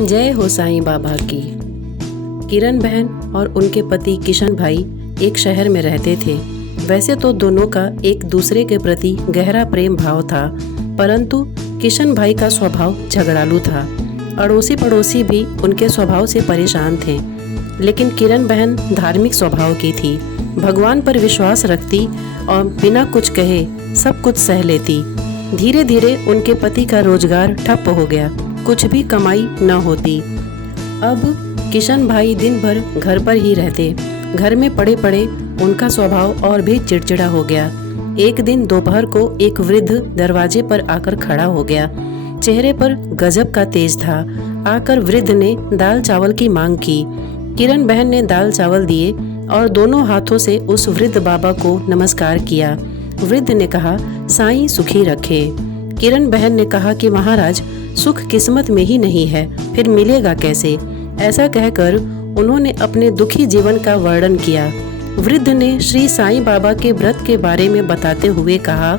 जय हो साईं बाबा की। किरण बहन और उनके पति किशन भाई एक शहर में रहते थे। वैसे तो दोनों का एक दूसरे के प्रति गहरा प्रेम भाव था, परंतु किशन भाई का स्वभाव झगड़ालू था। अड़ोसी पड़ोसी भी उनके स्वभाव से परेशान थे। लेकिन किरण बहन धार्मिक स्वभाव की थी, भगवान पर विश्वास रखती और बिना कुछ कहे सब कुछ सह लेती। धीरे धीरे उनके पति का रोजगार ठप हो गया, कुछ भी कमाई न होती। अब किशन भाई दिन भर घर पर ही रहते। घर में पड़े पड़े उनका स्वभाव और भी चिड़चिड़ा हो गया। एक दिन दोपहर को एक वृद्ध दरवाजे पर आकर खड़ा हो गया। चेहरे पर गजब का तेज था। आकर वृद्ध ने दाल चावल की मांग की। किरण बहन ने दाल चावल दिए और दोनों हाथों से उस वृद्ध बाबा को नमस्कार किया। वृद्ध ने कहा, साईं सुखी रखे। किरण बहन ने कहा कि महाराज, सुख किस्मत में ही नहीं है, फिर मिलेगा कैसे? ऐसा कहकर उन्होंने अपने दुखी जीवन का वर्णन किया। वृद्ध ने श्री साईं बाबा के व्रत के बारे में बताते हुए कहा,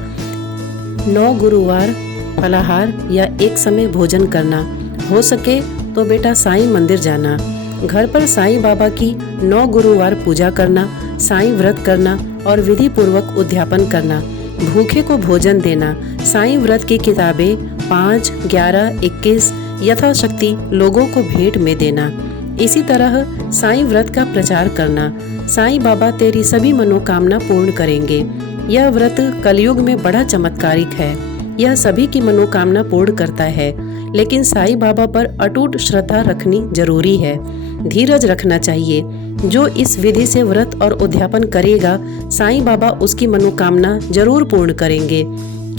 9 गुरुवार फलाहार या एक समय भोजन करना, हो सके तो बेटा साईं मंदिर जाना, घर पर साईं बाबा की 9 गुरुवार पूजा करना, साईं व्रत करना और विधि पूर्वक उद्यापन करना, भूखे को भोजन देना, साईं व्रत की किताबें 5, 11, 21 यथाशक्ति लोगों को भेंट में देना। इसी तरह साईं व्रत का प्रचार करना। साईं बाबा तेरी सभी मनोकामना पूर्ण करेंगे। यह व्रत कलयुग में बड़ा चमत्कारिक है। यह सभी की मनोकामना पूर्ण करता है, लेकिन साईं बाबा पर अटूट श्रद्धा रखनी जरूरी है। धीरज रखना चाहिए। जो इस विधि से व्रत और उद्यापन करेगा, साईं बाबा उसकी मनोकामना जरूर पूर्ण करेंगे।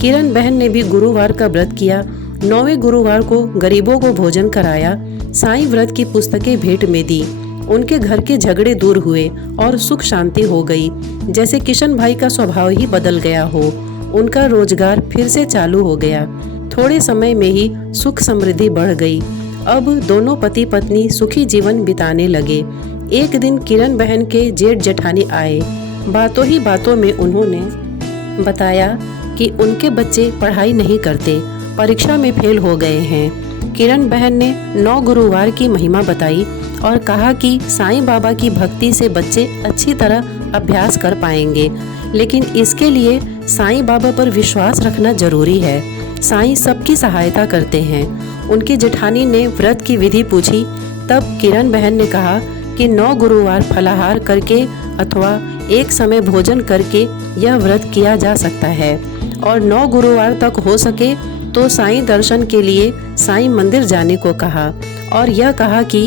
किरण बहन ने भी गुरुवार का व्रत किया। 9वें गुरुवार को गरीबों को भोजन कराया, साईं व्रत की पुस्तकें भेंट में दी। उनके घर के झगड़े दूर हुए और सुख शांति हो गई, जैसे किशन भाई का स्वभाव ही बदल गया हो। उनका रोजगार फिर से चालू हो गया। थोड़े समय में ही सुख समृद्धि बढ़ गई। अब दोनों पति पत्नी सुखी जीवन बिताने लगे। एक दिन किरण बहन के जेठ जेठानी आए। बातों ही बातों में उन्होंने बताया कि उनके बच्चे पढ़ाई नहीं करते, परीक्षा में फेल हो गए हैं। किरण बहन ने 9 गुरुवार की महिमा बताई और कहा कि साईं बाबा की भक्ति से बच्चे अच्छी तरह अभ्यास कर पाएंगे, लेकिन इसके लिए साईं बाबा पर विश्वास रखना जरूरी है। साईं सबकी सहायता करते हैं। उनकी जेठानी ने व्रत की विधि पूछी। तब किरण बहन ने कहा कि 9 गुरुवार फलाहार करके अथवा एक समय भोजन करके यह व्रत किया जा सकता है और 9 गुरुवार तक हो सके तो साईं दर्शन के लिए साईं मंदिर जाने को कहा और यह कहा कि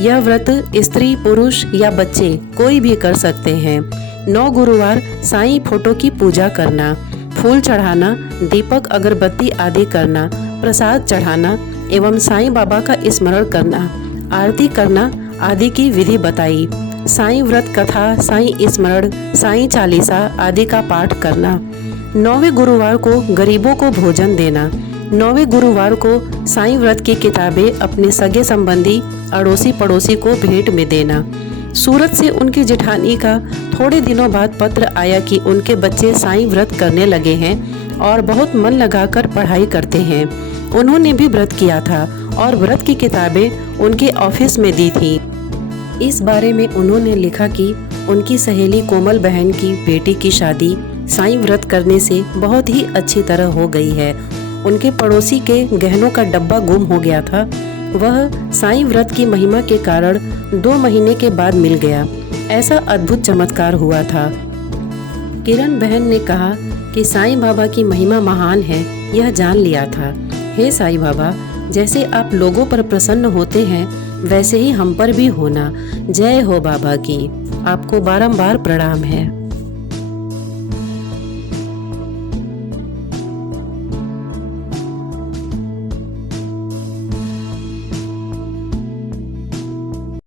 यह व्रत स्त्री पुरुष या बच्चे कोई भी कर सकते हैं। 9 गुरुवार साईं फोटो की पूजा करना, फूल चढ़ाना, दीपक अगरबत्ती आदि करना, प्रसाद चढ़ाना एवं साईं बाबा का स्मरण करना, आरती करना आदि की विधि बताई। साईं व्रत कथा, साईं स्मरण, साईं चालीसा आदि का पाठ करना। 9वें गुरुवार को गरीबों को भोजन देना। 9वें गुरुवार को साईं व्रत की किताबें अपने सगे संबंधी अड़ोसी पड़ोसी को भेंट में देना। सूरत से उनकी जेठानी का थोड़े दिनों बाद पत्र आया कि उनके बच्चे साईं व्रत करने लगे हैं और बहुत मन लगाकर पढ़ाई करते हैं। उन्होंने भी व्रत किया था और व्रत की किताबें उनके ऑफिस में दी थी। इस बारे में उन्होंने लिखा कि उनकी सहेली कोमल बहन की बेटी की शादी साईं व्रत करने से बहुत ही अच्छी तरह हो गई है। उनके पड़ोसी के गहनों का डब्बा गुम हो गया था। वह साईं व्रत की महिमा के कारण 2 महीने के बाद मिल गया। ऐसा अद्भुत चमत्कार हुआ था। किरण बहन ने कहा कि साईं बाबा की महिमा महान है, यह जान लिया था। हे साईं बाबा, जैसे आप लोगों पर प्रसन्न होते हैं वैसे ही हम पर भी होना। जय हो बाबा की। आपको बारंबार प्रणाम है।